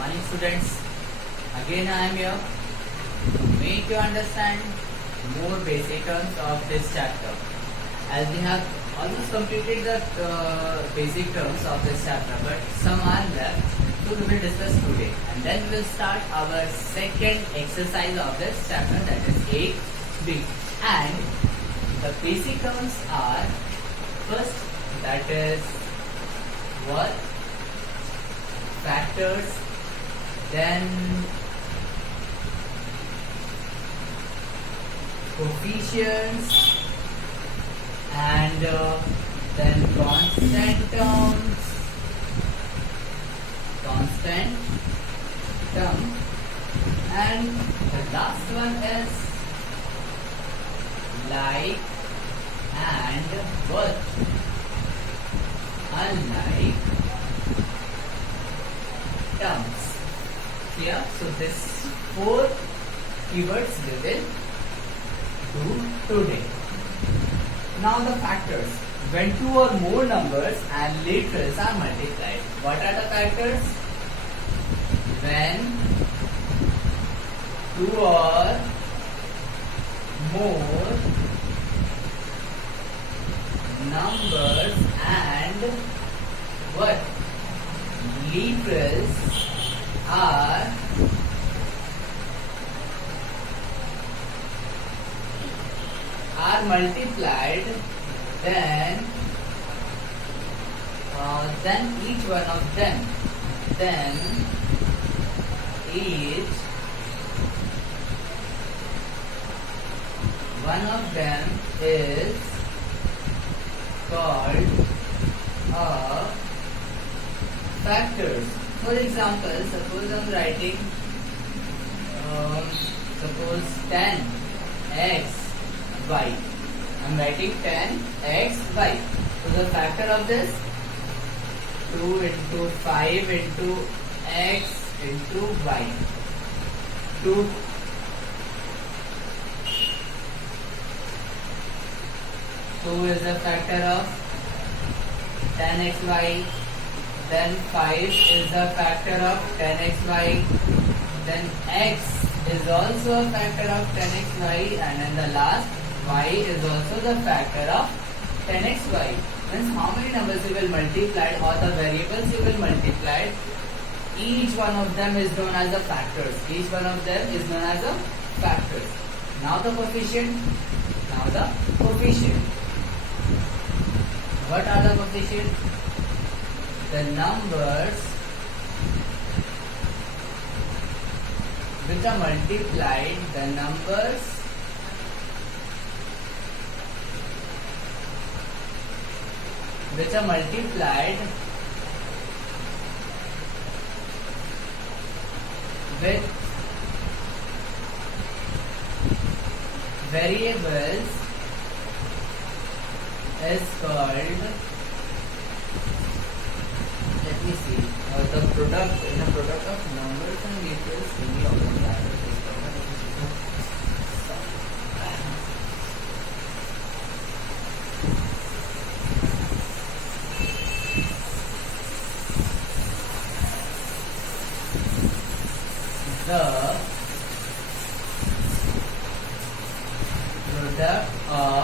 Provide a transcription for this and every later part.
Morning students, again I am here to make you understand more basic terms of this chapter. As we have almost completed the basic terms of this chapter, but some are left, so we will discuss today. And then we will start our second exercise of this chapter, that is 8b. And the basic terms are, first, that is what? Factors, then coefficients, and then constant term, and the last one is like and what, unlike terms. Here, so this 4 keywords we will do today. Now the factors. When 2 or more numbers and literals are multiplied. What are the factors? When 2 or more numbers and what? Literals are multiplied, then each one of them, each one of them is called a factors. For example, suppose I'm writing suppose 10x y. I'm writing 10x y. So the factor of this 2 into 5 into x into y. 2 is the factor of 10xy, then 5 is the factor of 10xy, then x is also a factor of 10xy, and then the last y is also the factor of 10xy. Means how many numbers you will multiply, or the variables you will multiply, each one of them is known as the factors. Each one of them is known as the factors. Now the coefficient. What are the coefficients? The numbers which are multiplied, with variables is called, let me see, the product of numbers and literals, any of them is the product of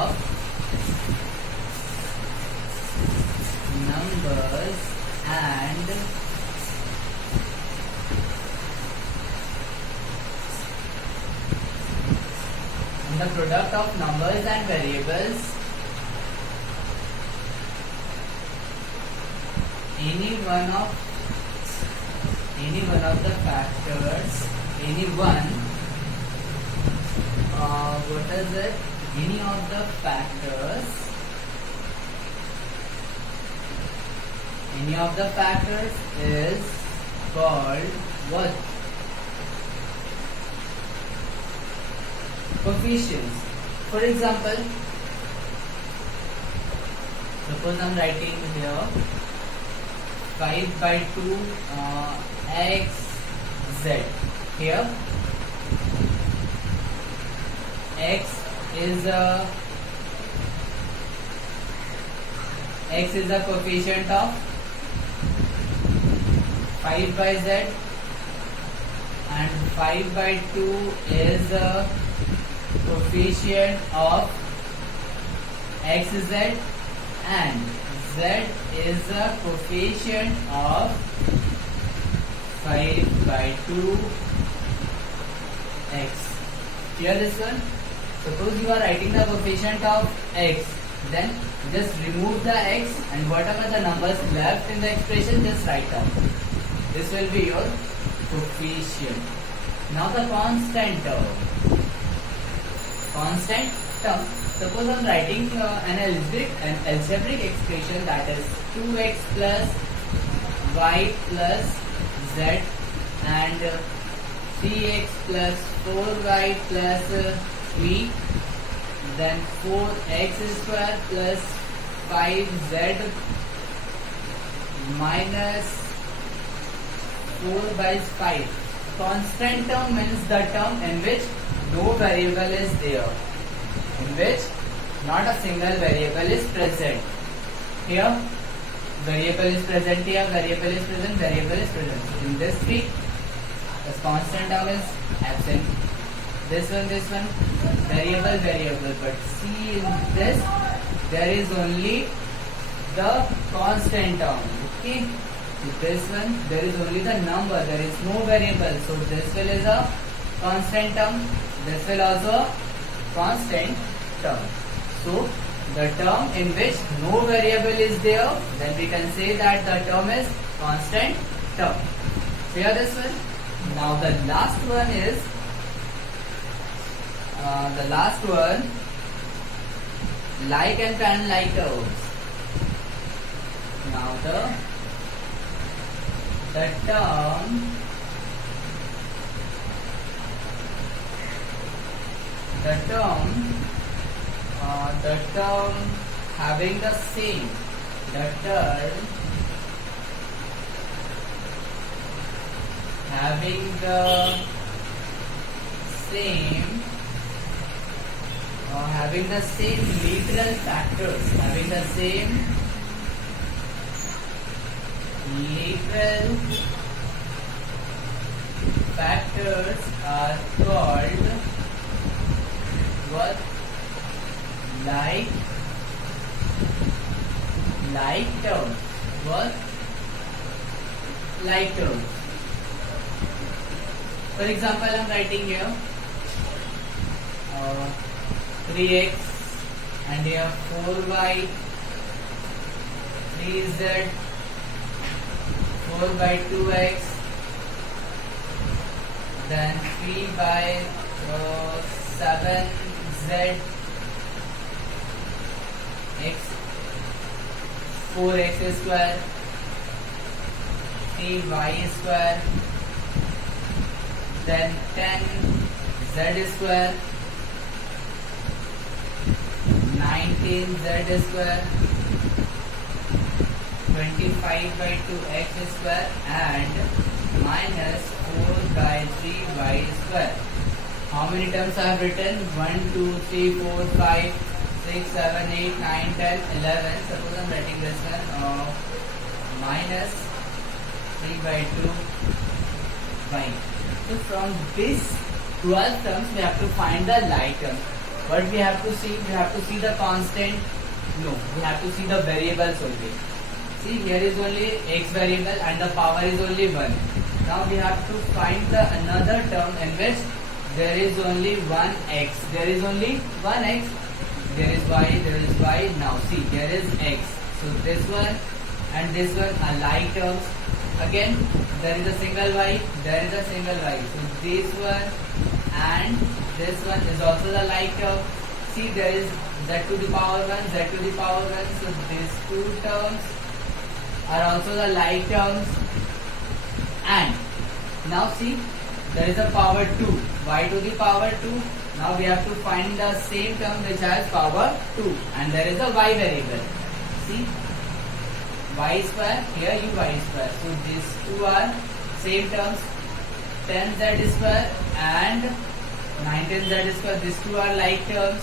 numbers and the product of numbers and variables, any one of the factors, any of the factors is called what? Coefficients. For example, suppose I'm writing here 5 by 2 x z. Here x is a x is the coefficient of 5 by z, and 5 by 2 is the coefficient of xz, and z is the coefficient of 5 by 2 x. Clear this one? Suppose you are writing the coefficient of x, then just remove the x and whatever the numbers left in the expression, just write down. This will be your coefficient. Now the constant term. Constant term. Suppose I am writing an algebraic expression, that is 2x plus y plus z and 3x plus 4y plus 3, then 4x square plus 5z minus 4 by 5. Constant term means the term in which no variable is there, in which not a single variable is present. Here variable is present, here variable is present, variable is present. So in this three, the constant term is absent. This one, variable. But see, in this there is only the constant term. Okay. So this one, there is only the number, there is no variable. So this will is a constant term. This will also constant term. So the term in which no variable is there, then we can say that the term is constant term. Clear this one? Now the last one is like and unlike terms. Now the term having the same, the term having the same literal factors, having the same literal factors are called what? Like terms. What? Like terms. For example, I am writing here 3x and here 4y, 3z, 4 by 2x, then 3 by 7z, x, 4x square, 3y square, then 10z square, 19z square, 25 by 2x square, and minus 4 by 3y square. How many terms I have written? 1, 2, 3, 4, 5, 6, 7, 8, 9, 10, 11. Suppose I am writing this one minus 3 by 2 y. So from this 12 terms we have to find the like term. What we have to see? We have to see the constant. No, we have to see the variables only. See, here is only x variable and the power is only 1. Now we have to find the another term in which there is only one x. There is only one x. There is y. Now see, here is x. So this one and this one are like terms. Again, there is a single y. There is a single y. So this one and this one is also the like term. See, there is z to the power 1, z to the power 1. So these two terms are also the like terms. And now see, there is a power 2, y to the power 2. Now we have to find the same term which has power 2, and there is a y variable. See, y square, here you y square. So these two are same terms, 10z square and 19z square. These two are like terms.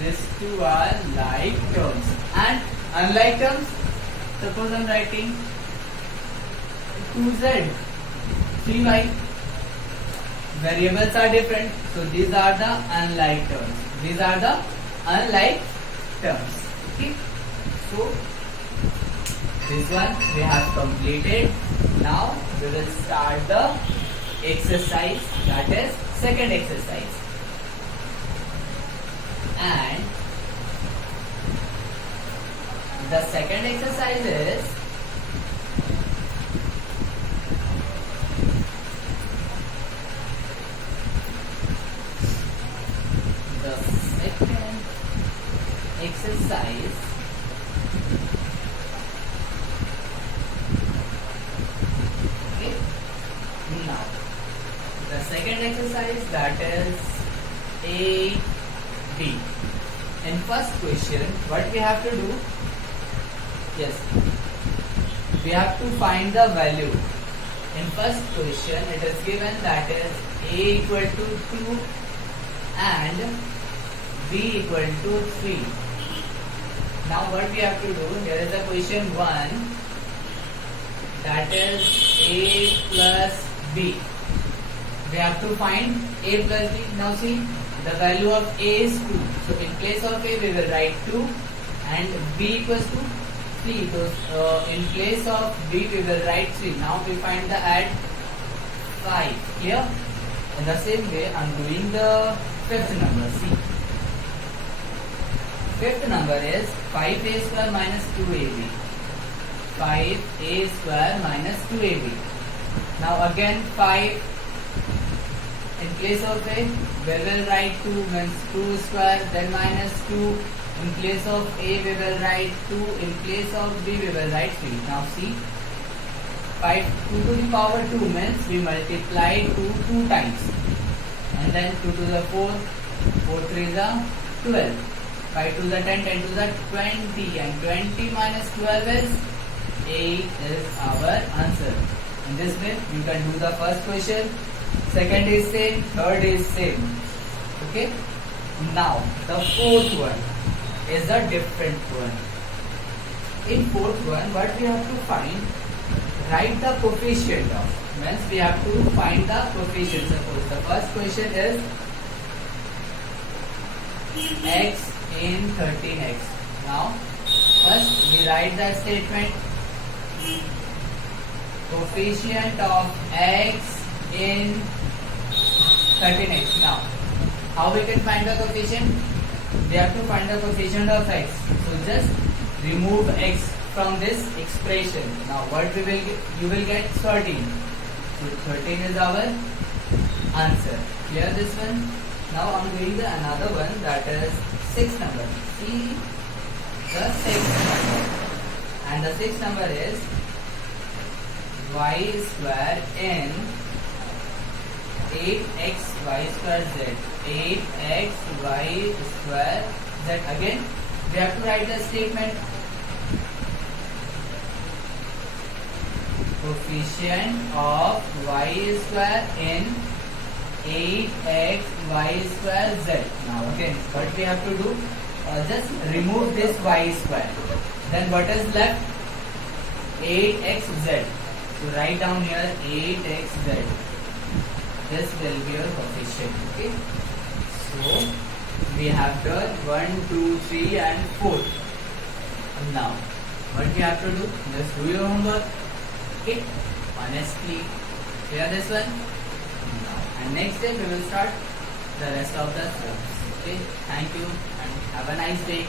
These two are like terms. And unlike terms, suppose I am writing 2z, 3y. variables are different, so these are the unlike terms. These are the unlike terms. Okay, so this one we have completed. Now we will start the exercise, that is second exercise. And the second exercise is exercise okay. Now the second exercise, that is A B. In first question, what we have to do? Yes, we have to find the value. In first question, it is given that is A equal to 2 and B equal to 3. Now what we have to do? Here is the question 1, that is A plus B. We have to find A plus B. Now see, the value of A is 2. So in place of A we will write 2 and B equals to 3. So in place of B we will write 3. Now we find the add 5. Clear? In the same way I am doing the fifth number. See, fifth number is 5a square minus 2ab. 5a square minus 2ab. Now again 5 in place of a we will write 2 means 2 square, then minus 2. In place of a we will write 2. In place of b we will write 3. Now see, 5 2 to the power 2 means we multiply 2 2 times, and then 2 to the 4, 4 3 is the 12, 5 to the 10, 10 to the 20, and 20 minus 12 is 8 is our answer. In this way you can do the first question, second is same, third is same. Okay, now the fourth one is a different one. In fourth one, what we have to find? Write the coefficient of. Means we have to find the coefficient. Suppose the first question is x in 13x. Now first we write the statement coefficient of x in 13x. Now how we can find the coefficient? We have to find the coefficient of x. So just remove x from this expression. Now what we will get? You will get 13. So 13 is our answer. Clear this one? Now I am doing the another one, that is 6th number. See the 6th number, and the 6th number is y square in 8xy square z. 8xy square z. Again we have to write the statement coefficient of y square in 8xy square z. Now again what we have to do? Just remove this y square. Then what is left? 8xz. So write down here 8xz. This will be your coefficient. Okay. So we have done 1, 2, 3 and 4. Now what we have to do? Just do your homework. Okay. Honestly, clear this one. Now, and next day we will start the rest of the steps. Okay. Thank you and have a nice day.